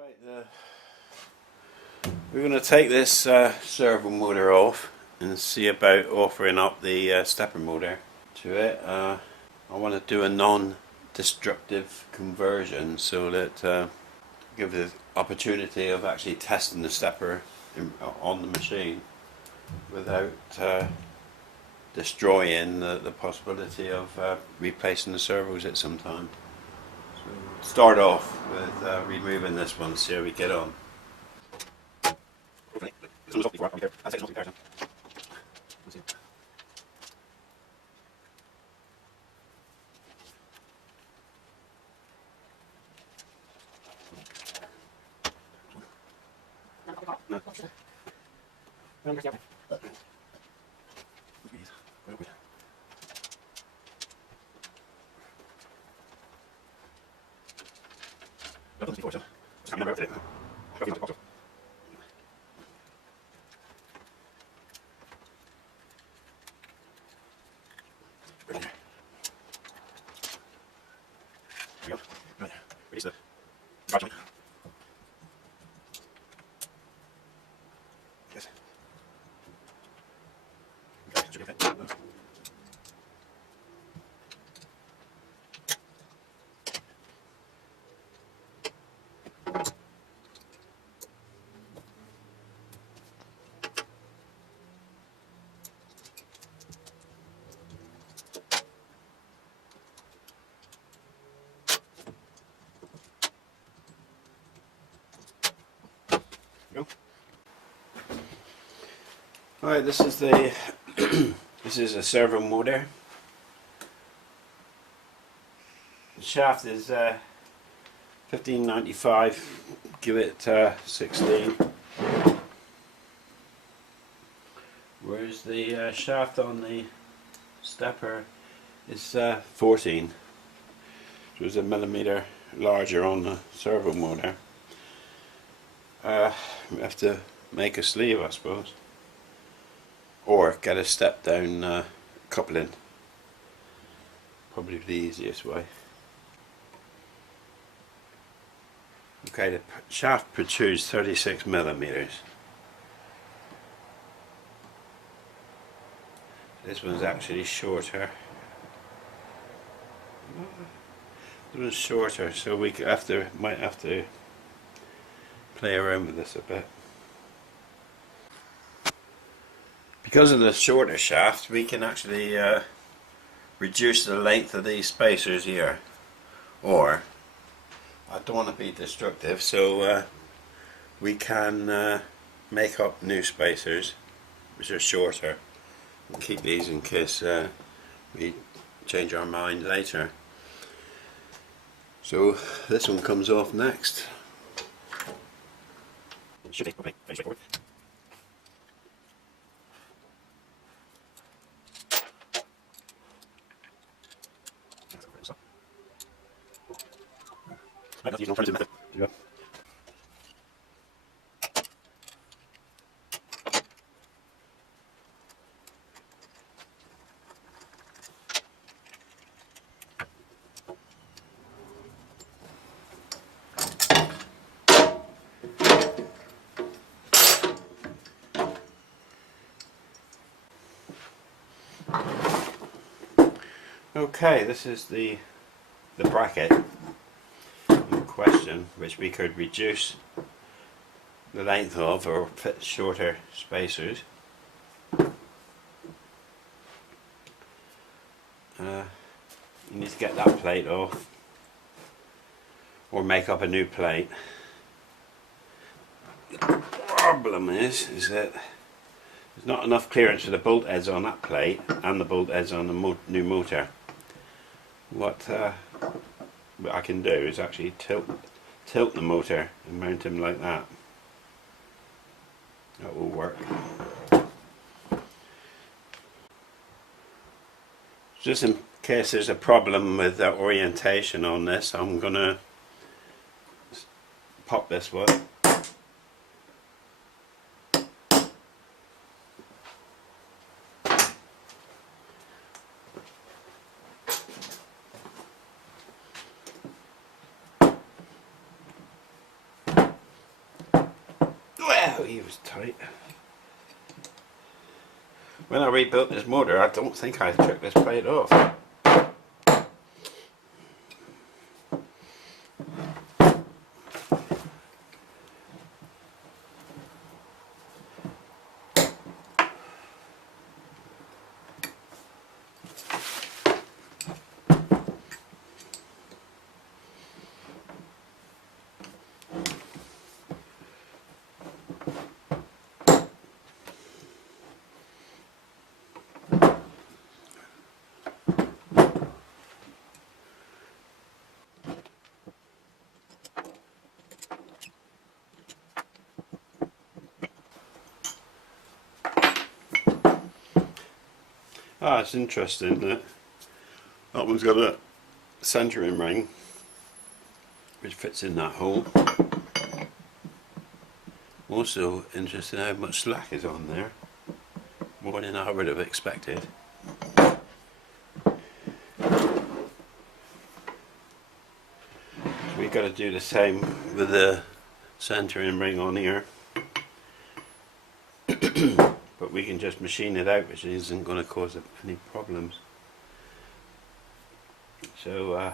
Right, we're going to take this servo motor off and see about offering up the stepper motor to it. I want to do a non-destructive conversion so that give the opportunity of actually testing the stepper on the machine without destroying the possibility of replacing the servos at some time. So start off with removing this one, see how we get on. Alright, this is the this is a servo motor. The shaft is 1595, give it 16, whereas the shaft on the stepper is 14, so it's a millimeter larger on the servo motor. We have to make a sleeve, I suppose, or get a step down coupling, probably the easiest way. Okay, the shaft protrudes 36 millimeters. This one's actually shorter. This one's shorter, so we might have to play around with this a bit. Because of the shorter shaft, we can actually reduce the length of these spacers here. Or, I don't want to be destructive, so we can make up new spacers which are shorter and keep these in case we change our mind later. So this one comes off next. Should be okay, very straightforward. Might not use an alternative method. There you go. Okay, this is the bracket in question, which we could reduce the length of or fit shorter spacers. You need to get that plate off or make up a new plate. The problem is that there's not enough clearance for the bolt heads on that plate and the bolt heads on the new motor. What I can do is actually tilt the motor and mount him like that. That will work. Just in case there's a problem with the orientation on this, I'm going to pop this one. Oh, he was tight. When I rebuilt this motor, I don't think I took this plate off. Ah, it's interesting that that one's got a centering ring which fits in that hole. Also interesting how much slack is on there, more than I would have expected. We've got to do the same with the centering ring on here. But we can just machine it out, which isn't going to cause any problems. So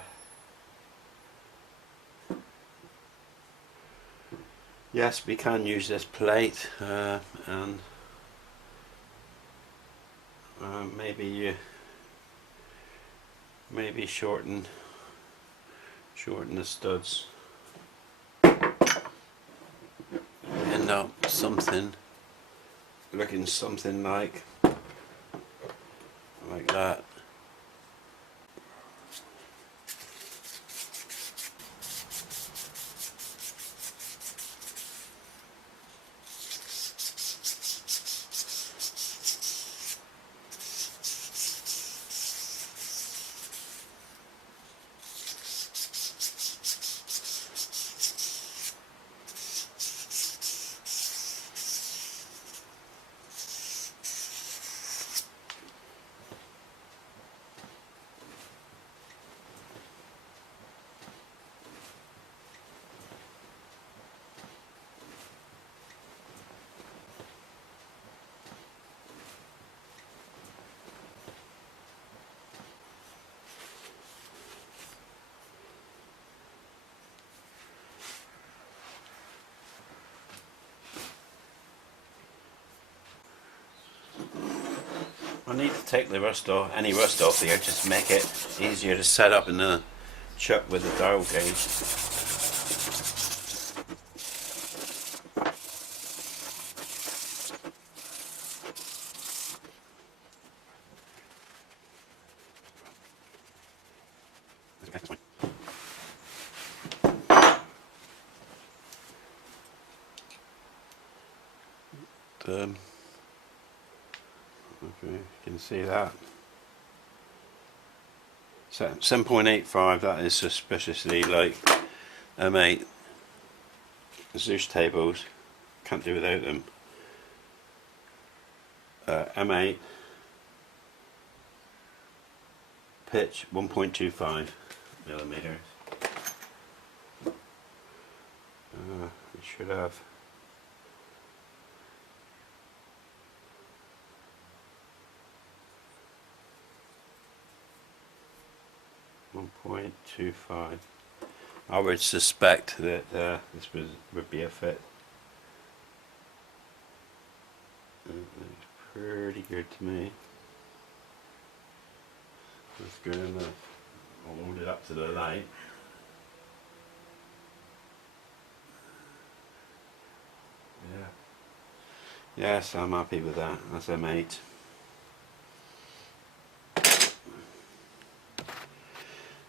yes, we can use this plate and maybe shorten the studs. End up looking something like that. I need to take the rust off, any rust off here, just to make it easier to set up in the chuck with the dial gauge. Okay, you can see that. So 7.85, that is suspiciously like M8 Zeus tables, can't do without them. M8 pitch 1.25 millimeters. It should have .25. I would suspect that this would be a fit. It looks pretty good to me. That's good enough. I'll hold it up to the light. Yeah. Yes, I'm happy with that. That's M8.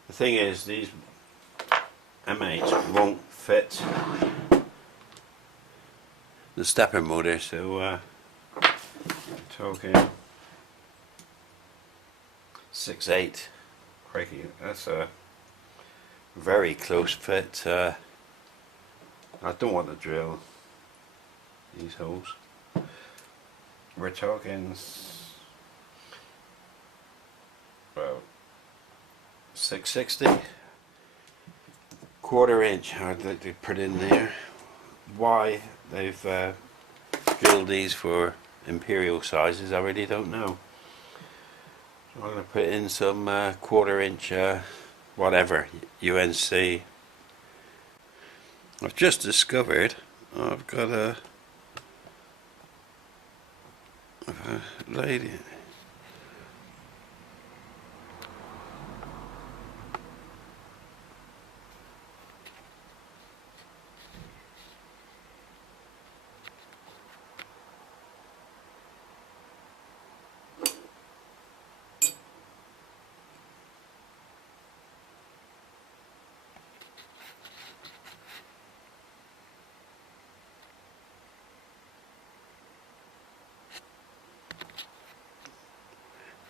The thing is, these M8s won't fit the stepper motor, so talking 6/8. Crikey, that's a very close fit. I don't want to drill these holes. We're talking, well, 660, quarter inch I'd like to put in there. Why they've drilled these for imperial sizes, I really don't know. So I'm going to put in some 1/4 inch whatever UNC. I've just discovered I've got a lady.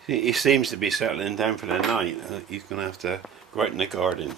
He seems to be settling down for the night. He's going to have to go out in the garden.